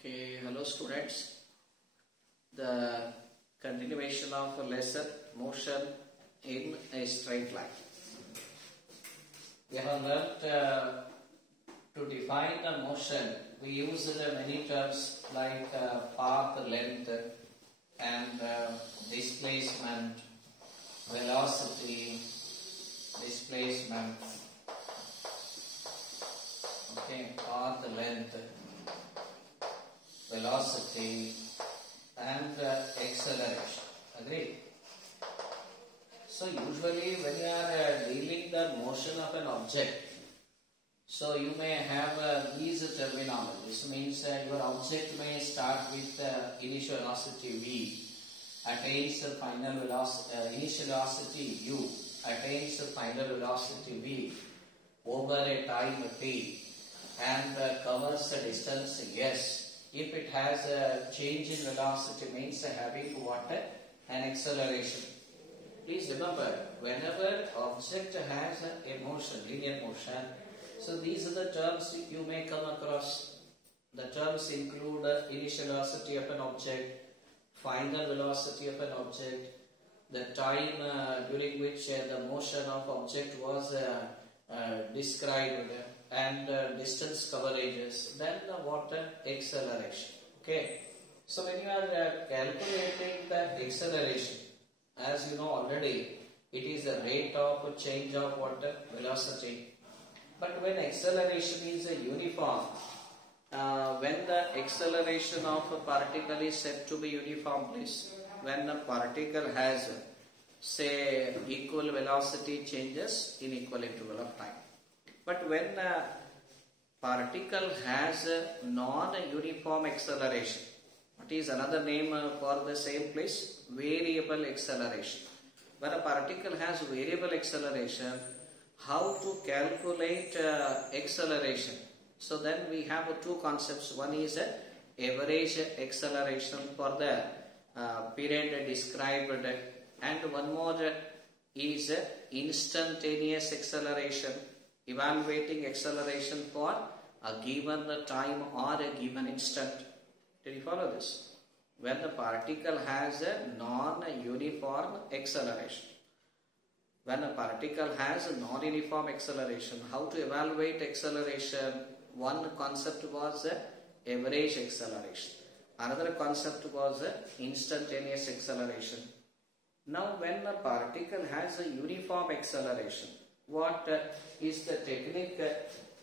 Okay, hello students. The continuation of a lesson motion in a straight line. We have learnt to define the motion. We used many terms like path length and displacement, velocity, displacement. Okay, path length, velocity and acceleration. Agree? So usually when you are dealing the motion of an object, so you may have these terminologies. Means your object may start with initial velocity v, attains the final velocity, initial velocity u, attains the final velocity v over a time t, and covers the distance s. If it has a change in velocity, means having what? An acceleration. Please remember, whenever object has a motion, linear motion, so these are the terms you may come across. The terms include initial velocity of an object, final velocity of an object, the time during which the motion of object was described, and distance coverages, then the water acceleration. Okay, so when you are calculating the acceleration, as you know already, it is the rate of change of water velocity. But when acceleration is uniform, when the acceleration of a particle is said to be uniform, please, when the particle has say equal velocity changes in equal interval of time. But when a particle has a non-uniform acceleration, what is another name for the same place? Variable acceleration. When a particle has variable acceleration, how to calculate acceleration? So then we have two concepts. One is average acceleration for the period described, and one more is instantaneous acceleration, evaluating acceleration for a given time or a given instant. Did you follow this? When the particle has a non-uniform acceleration. When a particle has a non-uniform acceleration, how to evaluate acceleration? One concept was average acceleration. Another concept was instantaneous acceleration. Now when a particle has a uniform acceleration, what is the technique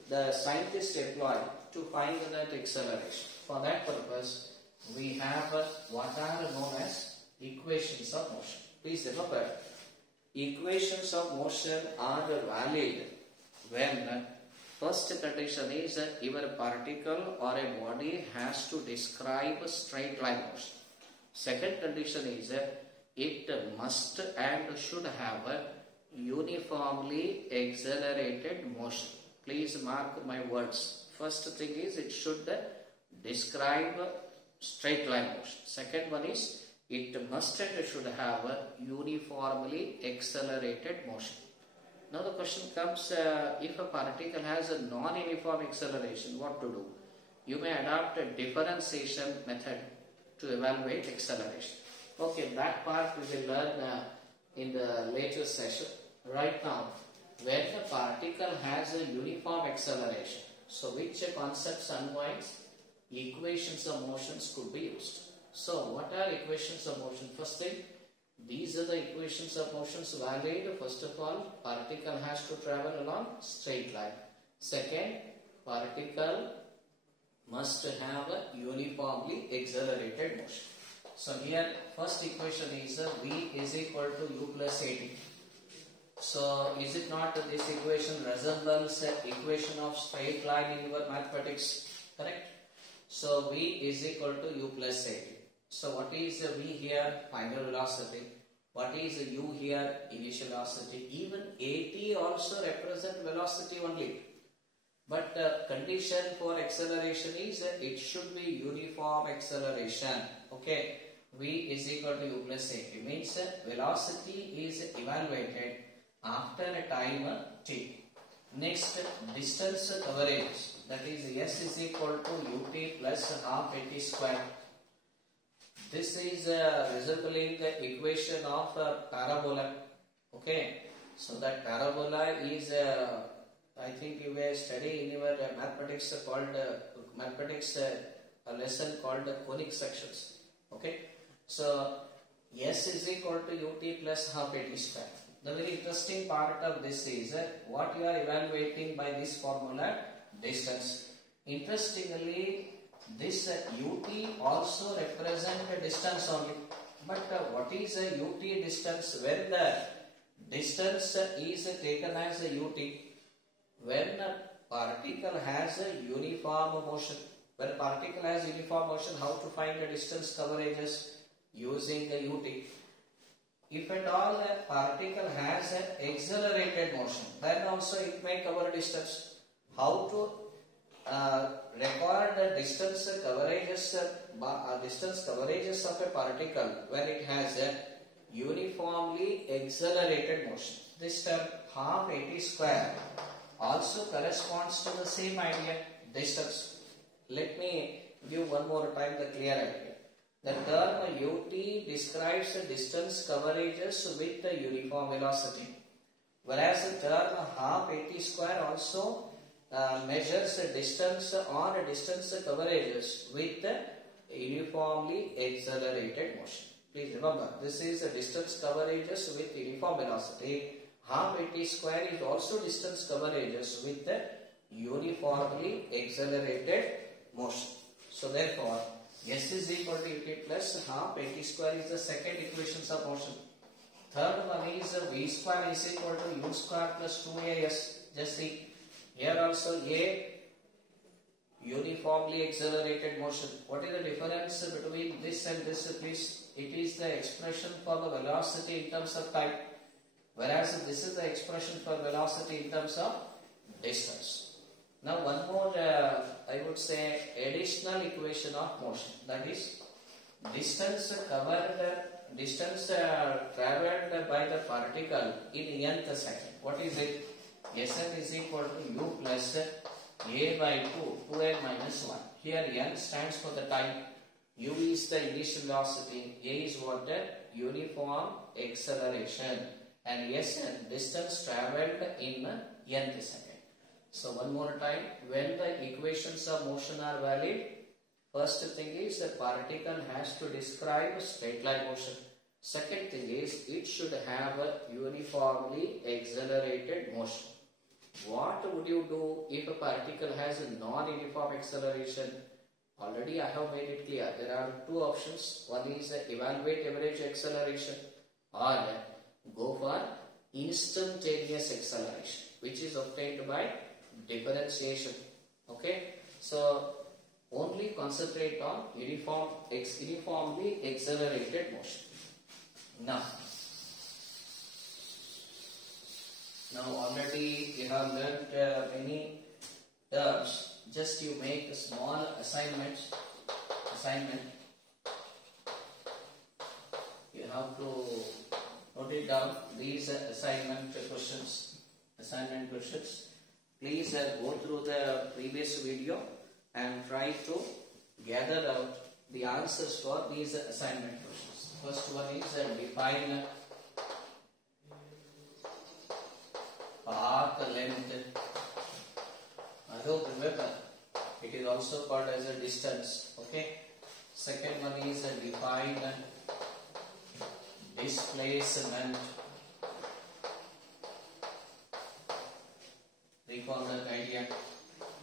the scientists employ to find that acceleration? For that purpose, we have what are known as equations of motion. Please remember, equations of motion are valid when first condition is your particle or a body has to describe a straight line motion. Second condition is it must and should have a uniformly accelerated motion. Please mark my words. First thing is it should describe straight line motion. Second one is it must and should have a uniformly accelerated motion. Now the question comes, if a particle has a non-uniform acceleration, what to do? You may adopt a differentiation method to evaluate acceleration. Okay, that part we will learn in the later session. Right now, when the particle has a uniform acceleration, so which concepts unwinds? Equations of motions could be used. So what are equations of motion? First thing, these are the equations of motions valid. First of all, particle has to travel along straight line. Second, particle must have a uniformly accelerated motion. So here first equation is V is equal to U plus AT. So is it not this equation resembles equation of straight line in your mathematics? Correct? So V is equal to U plus AT. So what is V here? Final velocity. What is U here? Initial velocity. Even AT also represent velocity only. But condition for acceleration is it should be uniform acceleration. Okay. V is equal to U plus AT. Means velocity is evaluated after a time t. Next, distance coverages. that is S is equal to ut plus half at square. This is resembling the equation of parabola. Okay, so that parabola is I think you may study in your mathematics called a lesson called conic sections. Okay, so S is equal to ut plus half at square. The very interesting part of this is what you are evaluating by this formula, distance. Interestingly, this ut also represent a distance only. But what is a ut distance? When the distance is taken as a ut, when a particle has a uniform motion. When a particle has uniform motion, how to find the distance coverages? Using the ut. If at all a particle has an accelerated motion, then also it may cover distance. How to record the distance coverages of a particle when it has a uniformly accelerated motion? This term half at square also corresponds to the same idea, distance. Let me give one more time the clear idea. The term ut describes the distance coverages with the uniform velocity, whereas the term half at square also measures the distance or distance coverages with the uniformly accelerated motion. Please remember, this is the distance coverages with uniform velocity. Half at square is also distance coverages with the uniformly accelerated motion. So therefore, S is equal to ut plus half at square is the second equation of motion. Third one is v square is equal to u square plus 2as. Just see, here also a uniformly accelerated motion. What is the difference between this and this, please? It is the expression for the velocity in terms of time, whereas this is the expression for velocity in terms of distance. Now one more I would say additional equation of motion, that is distance traveled by the particle in nth second. What is it? Sn is equal to u plus a by 2n minus 1. Here n stands for the time, u is the initial velocity, a is what? Uniform acceleration, and Sn distance traveled in nth second. So one more time, when the equations of motion are valid, first thing is the particle has to describe straight line motion. Second thing is it should have a uniformly accelerated motion. What would you do if a particle has a non-uniform acceleration? Already I have made it clear. There are two options. One is evaluate average acceleration or go for instantaneous acceleration, which is obtained by differentiation. Okay, so only concentrate on uniformly accelerated motion. Now already you have learned many terms. Just you make a small assignment. You have to note it down. These assignment questions. Please go through the previous video and try to gather out the answers for these assignment questions. First one is define path length. I hope remember it is also called as a distance. Okay. Second one is define displacement. Recall that idea.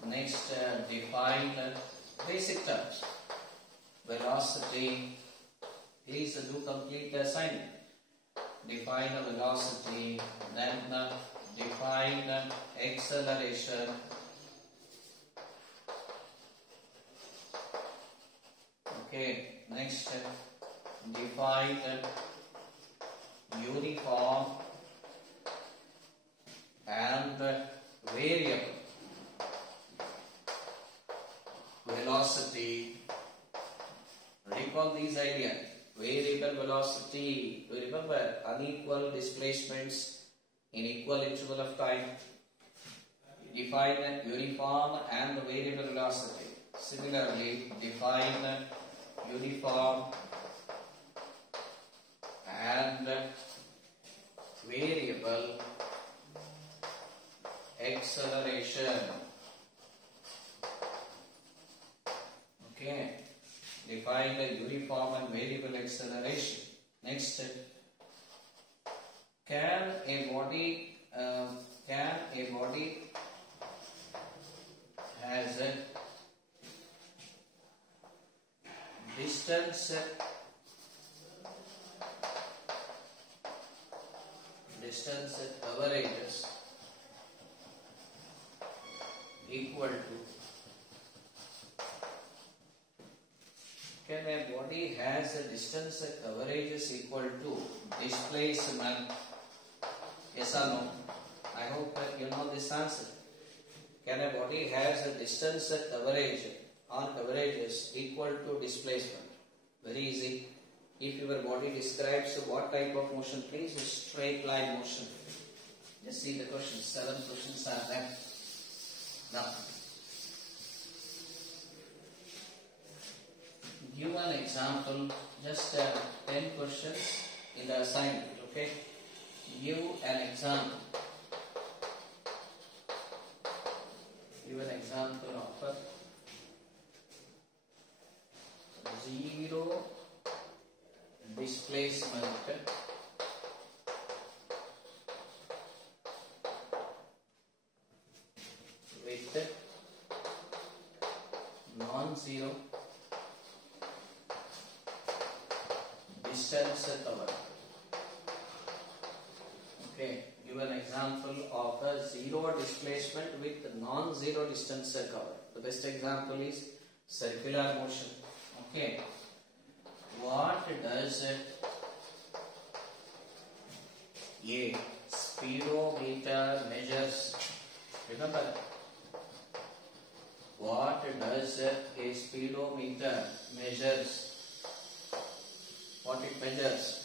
Next, define basic terms. Velocity. Please do complete the assignment. Define a velocity, then define acceleration. Okay, next, define uniform and variable velocity. Recall these ideas. Variable velocity, remember, unequal displacements in equal interval of time. define uniform and variable velocity. Similarly, define uniform and variable acceleration. Okay, define the uniform and variable acceleration. Next, can a body has a distance averages equal to, can a body has a distance averages equal to displacement? Yes or no? I hope that you know this answer. Can a body has a distance average on averages equal to displacement? Very easy. If your body describes what type of motion, please, straight line motion. Just see the questions. 7 questions are there. Now, give an example. Just 10 questions in the assignment. Okay. Give an example. Give an example of zero displacement with non-zero distance covered. Okay, give an example of a zero displacement with non-zero distance covered. The best example is circular motion. Okay, what does a speedometer measures? Remember, what does a speedometer measures? What it measures?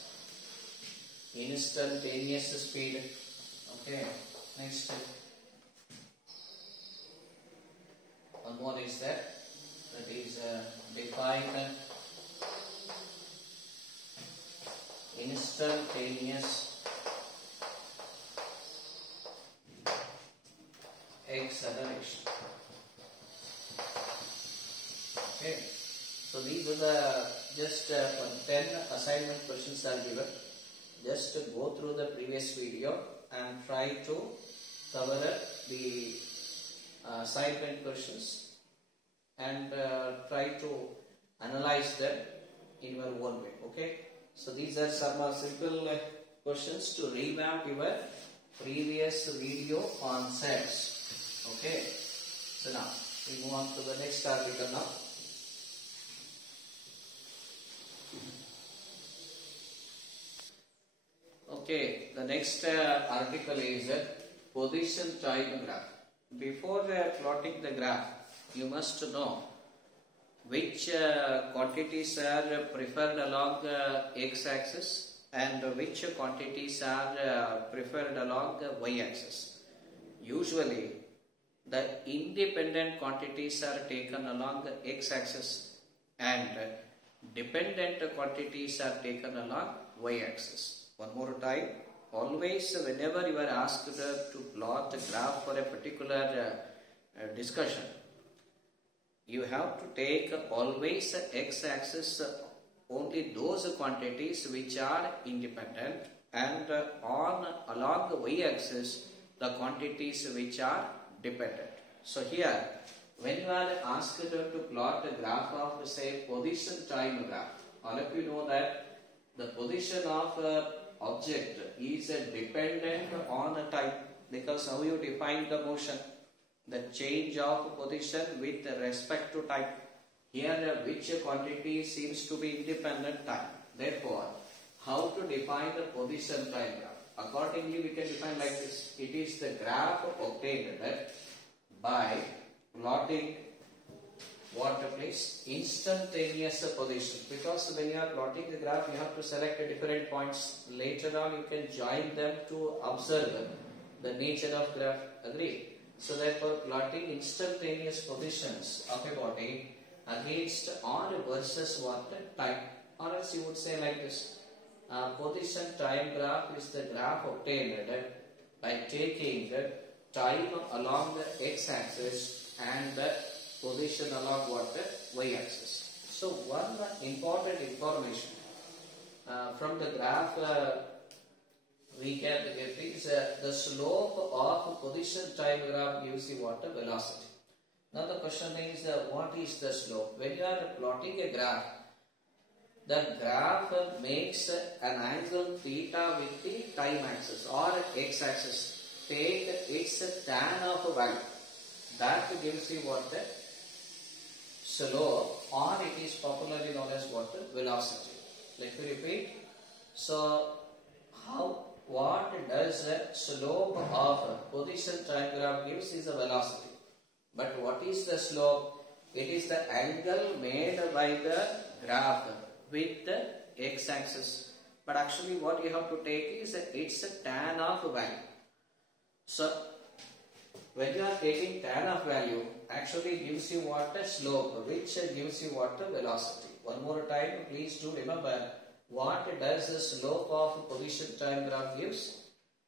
Instantaneous speed. Okay, next. One more is there. That is define instantaneous acceleration. Okay, so these are the just 10 assignment questions are given. Just go through the previous video and try to cover the assignment questions and try to analyze them in your own way. Okay, so these are some simple questions to revamp your previous video concepts. Okay, so now we move on to the next article now. Okay, the next article is position time graph. Before plotting the graph, you must know which quantities are preferred along x-axis and which quantities are preferred along y-axis. Usually, the independent quantities are taken along the x-axis and dependent quantities are taken along y-axis. One more time, always whenever you are asked to plot the graph for a particular discussion, you have to take always x-axis only those quantities which are independent and along the y-axis the quantities which are dependent. So here, when you are asked to plot a graph of say position time graph, all of you know that the position of object is dependent on time, because how you define the motion, the change of position with respect to time. Here which quantity seems to be independent? Time. Therefore, how to define the position time graph? Accordingly, we can define like this. It is the graph obtained by plotting what place? Instantaneous position. Because when you are plotting the graph, you have to select different points. Later on, you can join them to observe the nature of graph. Agree? So therefore plotting instantaneous positions of a body against or versus what time, or else you would say like this. Position time graph is the graph obtained by taking time along the x-axis and the position along what the y-axis. So one important information from the graph we can get is the slope of position time graph gives you what the velocity. Now the question is what is the slope? When you are plotting a graph, the graph makes an angle theta with the time axis or x-axis. Take its tan of a value. That gives you what the slope, or it is popularly known as what the velocity. Let me repeat. So what does the slope of position time graph gives is the velocity. But what is the slope? It is the angle made by the graph with the x-axis. But actually what you have to take is it's a tan of value. So when you are taking tan of value, actually gives you what a slope, which gives you what a velocity. One more time, please do remember what does the slope of position time graph gives?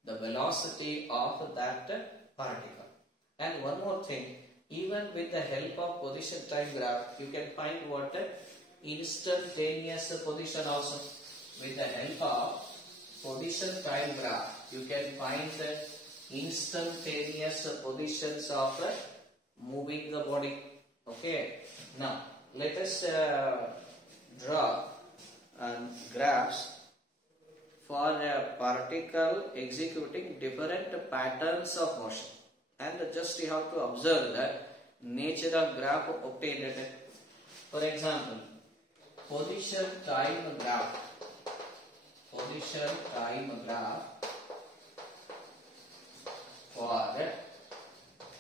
The velocity of that particle. And one more thing, even with the help of position time graph, you can find what instantaneous position also. With the help of position time graph, you can find the instantaneous positions of moving the body. Okay. Now let us draw graphs for a particle executing different patterns of motion, and just you have to observe the nature of graph obtained. For example, position time graph for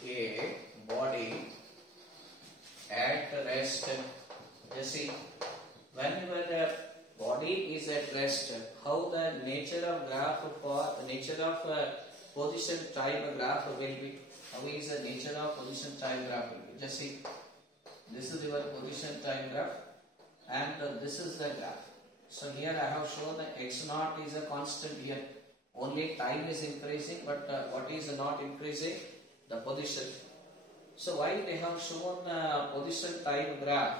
a body at rest. Just see, whenever the body is at rest, how the nature of graph for the nature of position time graph will be. How is the nature of position time graph will be? Just see, this is your position time graph, and this is the graph. So here I have shown that x0 is a constant here. Only time is increasing, but what is not increasing? The position. So why they have shown position time graph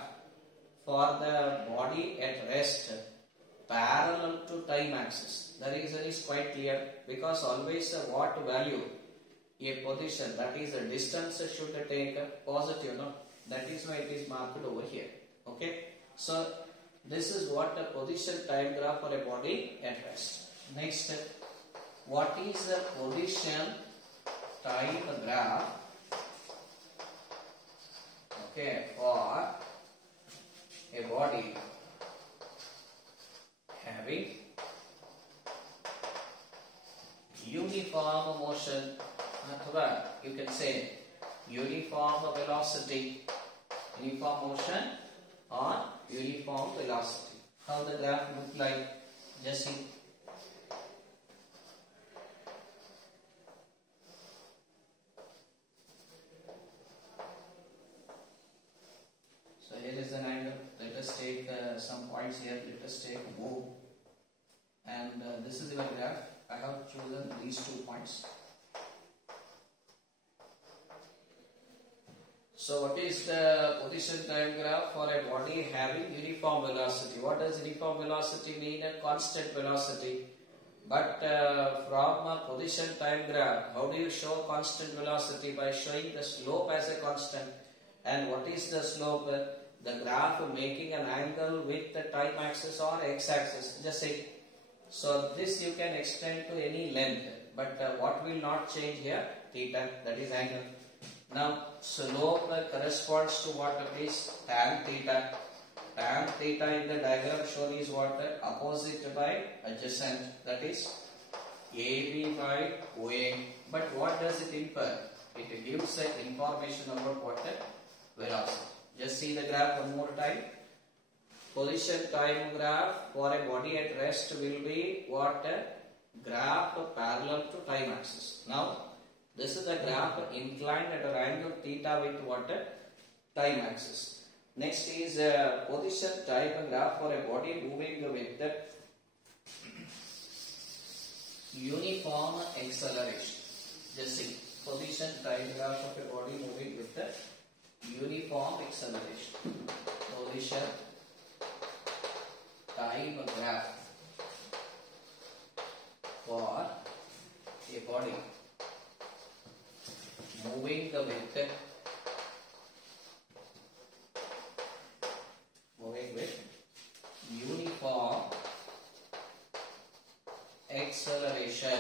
for the body at rest parallel to time axis? The reason is quite clear, because always what value a position, that is the distance, should take a positive, no? That is why it is marked over here. Okay. So this is what a position time graph for a body at rest. Next, what is the position time graph, okay, for a body having uniform motion, or you can say uniform velocity, uniform motion or uniform velocity. How the graph look like? Just see. So here is an angle. Let us take some points here. Let us take O, and this is your graph. I have chosen these 2 points. So what is the position time graph for a body having uniform velocity? What does uniform velocity mean? A constant velocity. But from a position time graph, how do you show constant velocity? By showing the slope as a constant. And what is the slope? The graph making an angle with the time axis or x-axis. Just say. So this you can extend to any length. But what will not change here? Theta, that is angle. Now slope corresponds to what is tan theta. Tan theta in the diagram shown is what? Opposite by adjacent, that is AB by OA. But what does it infer? It gives information about what? Velocity. Just see the graph one more time. Position time graph for a body at rest will be what? Graph parallel to time axis. Now This is the graph inclined at an angle theta with what? Time axis. Next is position time graph for a body moving with the uniform acceleration. Just see, position time graph of a body moving with the uniform acceleration. Position time graph for a body moving with uniform acceleration.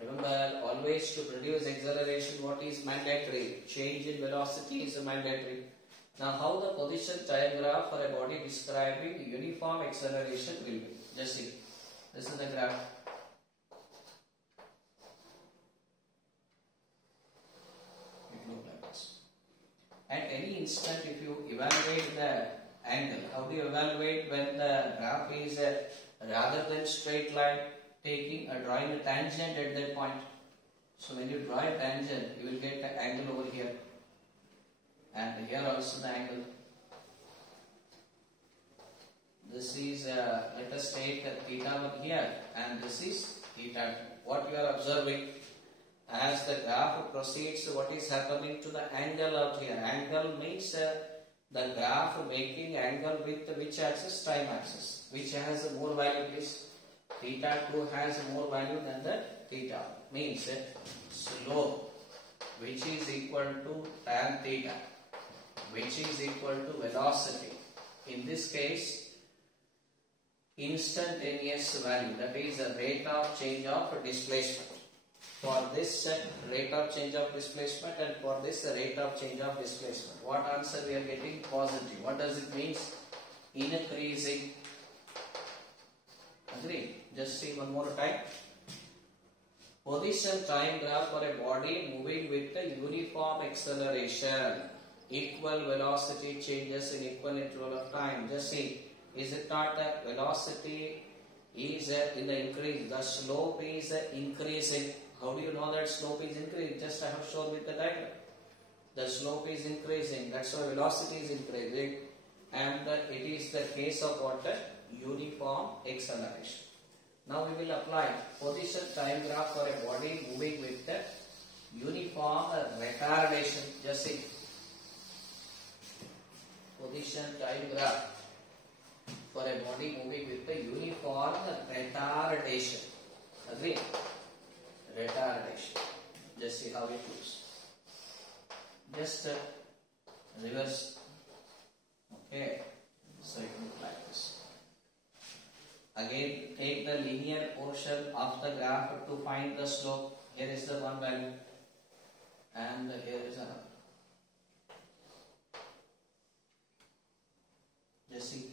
Remember, always to produce acceleration, what is mandatory? Change in velocity is mandatory. Now, how the position time graph for a body describing uniform acceleration will be? Just see. This is the graph. It looks like this. At any instant, if you evaluate the angle, how do you evaluate when the graph is rather than straight line, drawing a tangent at that point? So when you draw a tangent, you will get the angle over here, and here also the angle. This is let us take theta 1 here, and this is theta 2. What you are observing, as the graph proceeds, what is happening to the angle out here? Angle means the graph making angle with which axis? Time axis. Which has more value, please? Theta 2 has more value than the theta. Means slope, which is equal to tan theta, which is equal to velocity. In this case, instantaneous value, that is the rate of change of displacement. For this rate of change of displacement, and for this rate of change of displacement, what answer we are getting? Positive. What does it mean? Increasing. Agree? Just see one more time. Position time graph for a body moving with a uniform acceleration. Equal velocity changes in equal interval of time. Just see. Is it not that velocity is in the increase? The slope is increasing. How do you know that slope is increasing? Just I have shown with the diagram. The slope is increasing. That's why velocity is increasing. And it is the case of what? Uniform acceleration. Now we will apply position time graph for a body moving with the uniform retardation. Just see. Position time graph for a body moving with the uniform retardation. Agree? Retardation. Just see how it looks. Just reverse. Okay. So it looks like this. Again, take the linear portion of the graph to find the slope. Here is the one value, and here is another. Just see.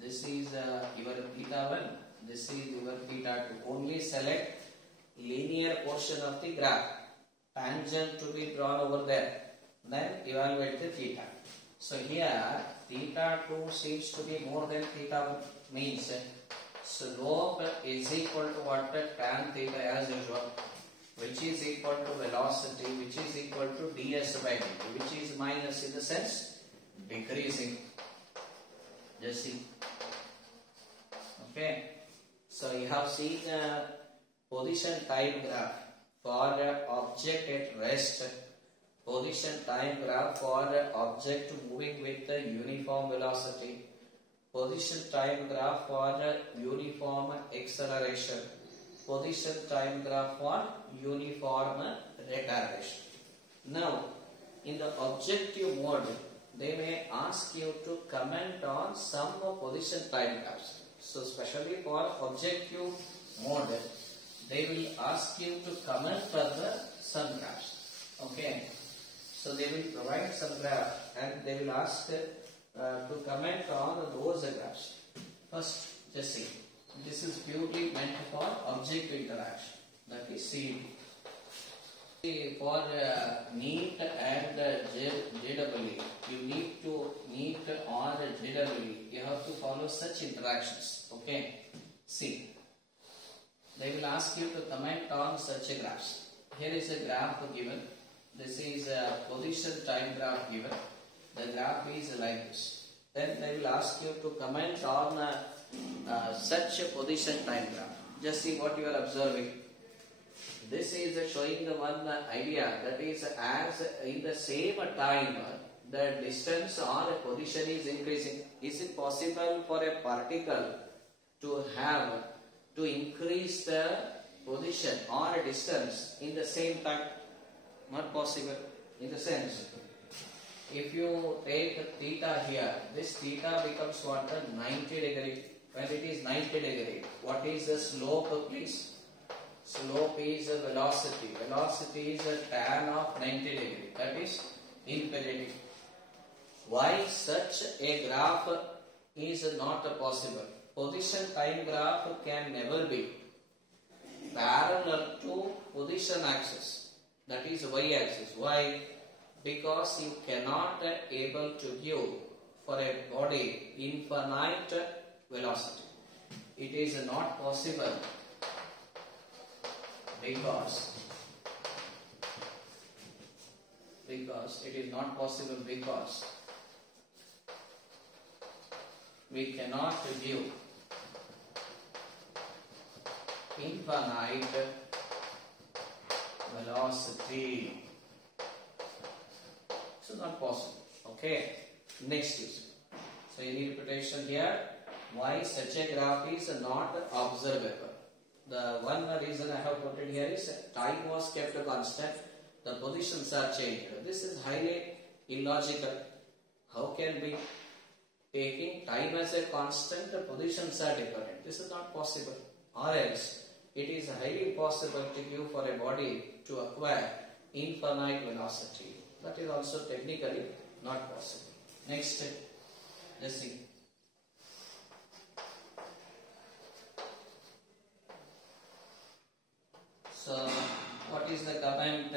This is your theta 1. This is your theta 2. Only select linear portion of the graph. Tangent to be drawn over there. Then evaluate the theta. So here theta 2 seems to be more than theta 1. Means slope is equal to what? Tan theta as usual, which is equal to velocity, which is equal to ds by dt, which is minus in the sense decreasing. Just see. Okay. So you have seen position time graph for object at rest, position time graph for object moving with the uniform velocity, position time graph for uniform acceleration, position time graph for uniform retardation. Now, in the objective mode, they may ask you to comment on some position time graphs. So, especially for objective mode, they will ask you to comment further some graphs. Okay. So, they will provide some graph and they will ask to comment on those graphs. First, just see. This is purely meant for object interaction. That is CET. For NEET and JEE, you need to NEET or JEE, you have to follow such interactions. Okay. See. They will ask you to comment on such a graphs. Here is a graph given. This is a position time graph given. The graph is like this. Then they will ask you to comment on such a position time graph. Just see what you are observing. This is showing the one idea, that is, as in the same time the distance or a position is increasing. Is it possible for a particle to increase the position or a distance in the same time? Not possible. In the sense, if you take theta here, this theta becomes what? 90 degree. When it is 90 degree, what is the slope, please? Slope is a velocity. Velocity is a tan of 90 degree. That is infinity. Why such a graph is not possible? Position time graph can never be parallel to position axis. That is y-axis. Why? Because you cannot able to give for a body infinite velocity. It is not possible because it is not possible because we cannot give infinite velocity. So not possible. Okay. Next is. So any repetition here. Why such a graph is not observable? The one reason I have put it here is time was kept constant. The positions are changed. This is highly illogical. How can we taking time as a constant, the positions are different? This is not possible. Or else it is highly impossible to give for a body to acquire infinite velocity. That is also technically not possible. Next, let's see. So, what is the comment?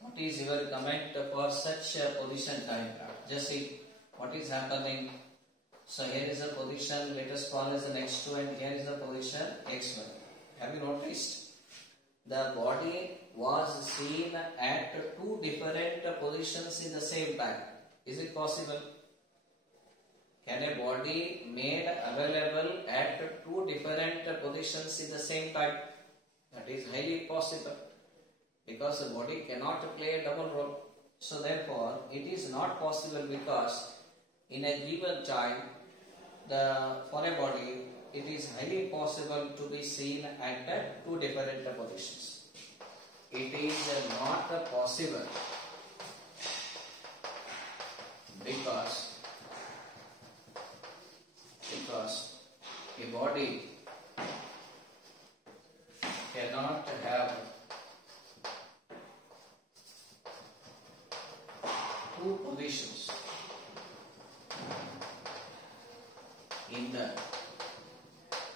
What is your comment for such a position time graph? Just see what is happening. So here is a position. Let us call as an x2, and here is the position x1. Have you noticed? The body was seen at two different positions in the same time. Is it possible? Can a body made available at two different positions in the same time? That is highly possible, because the body cannot play a double role. So therefore, it is not possible, because in a given time, for a body, it is highly possible to be seen at two different positions. It is not possible because a body cannot have two positions in the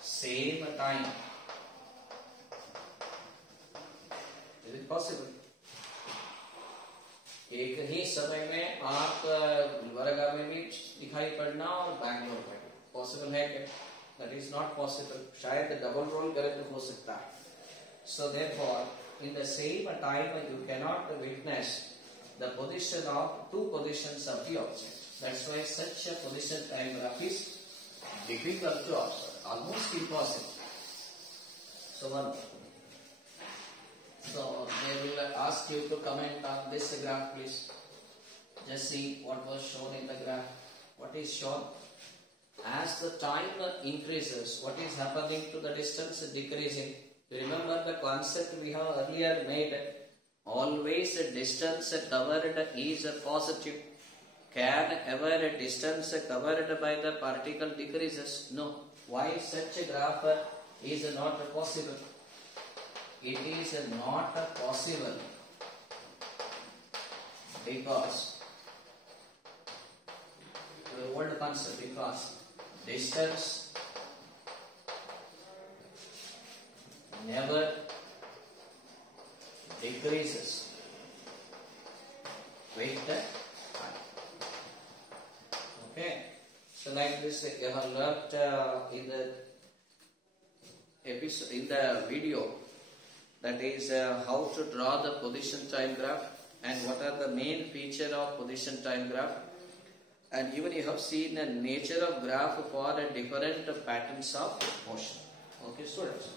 same time. Is it possible? एक ही समय में आप गुलबर्गा में भी दिखाई पड़ना और बैंगलोर में पॉसिबल है क्या? That is not possible. शायद डबल रोल करे तो हो सकता है. So therefore, in the same time you cannot witness the position of two positions of the object. That's why such a position time graph is difficult to observe, almost impossible. So one. So they will ask you to comment on this graph, please. Just see what was shown in the graph. What is shown? As the time increases, what is happening to the distance? Decreasing. You remember the concept we have earlier made. Always a distance covered is positive. Can ever a distance covered by the particle decreases? No. Why such a graph is not possible? It is not possible because the old concept, because distance never decreases with the time. Okay, so like this you have learnt in the episode, in the video, that is how to draw the position time graph and what are the main feature of position time graph, and even you have seen the nature of graph for different patterns of motion. Okay, students.